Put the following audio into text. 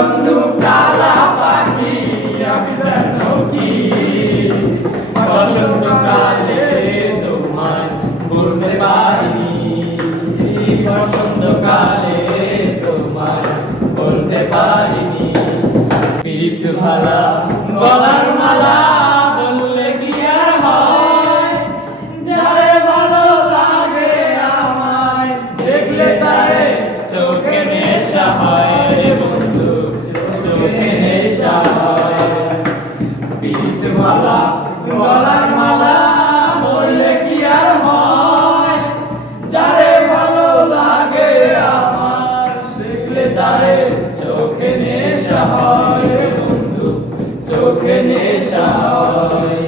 বন্ধু কালা পাখি আমি জানো কি বসন্তকালে তোমায় বলতে পারিনি বসন্তকালে তোমায় বলতে পারিনি প্রীত ভালা গলার মালা বললে কি আর হয় যারে ভালো লাগে আমায় দেখলে তারে চোখে নেশা হয় রে বন্ধু চোখে নেশা হয় প্রীত ভালা গলার মালা বললে কি আর হয় যারে ভালো লাগে আমার দেখলে তারে চোখে নেশা হয় বন্ধু চোখে নেশা হয়।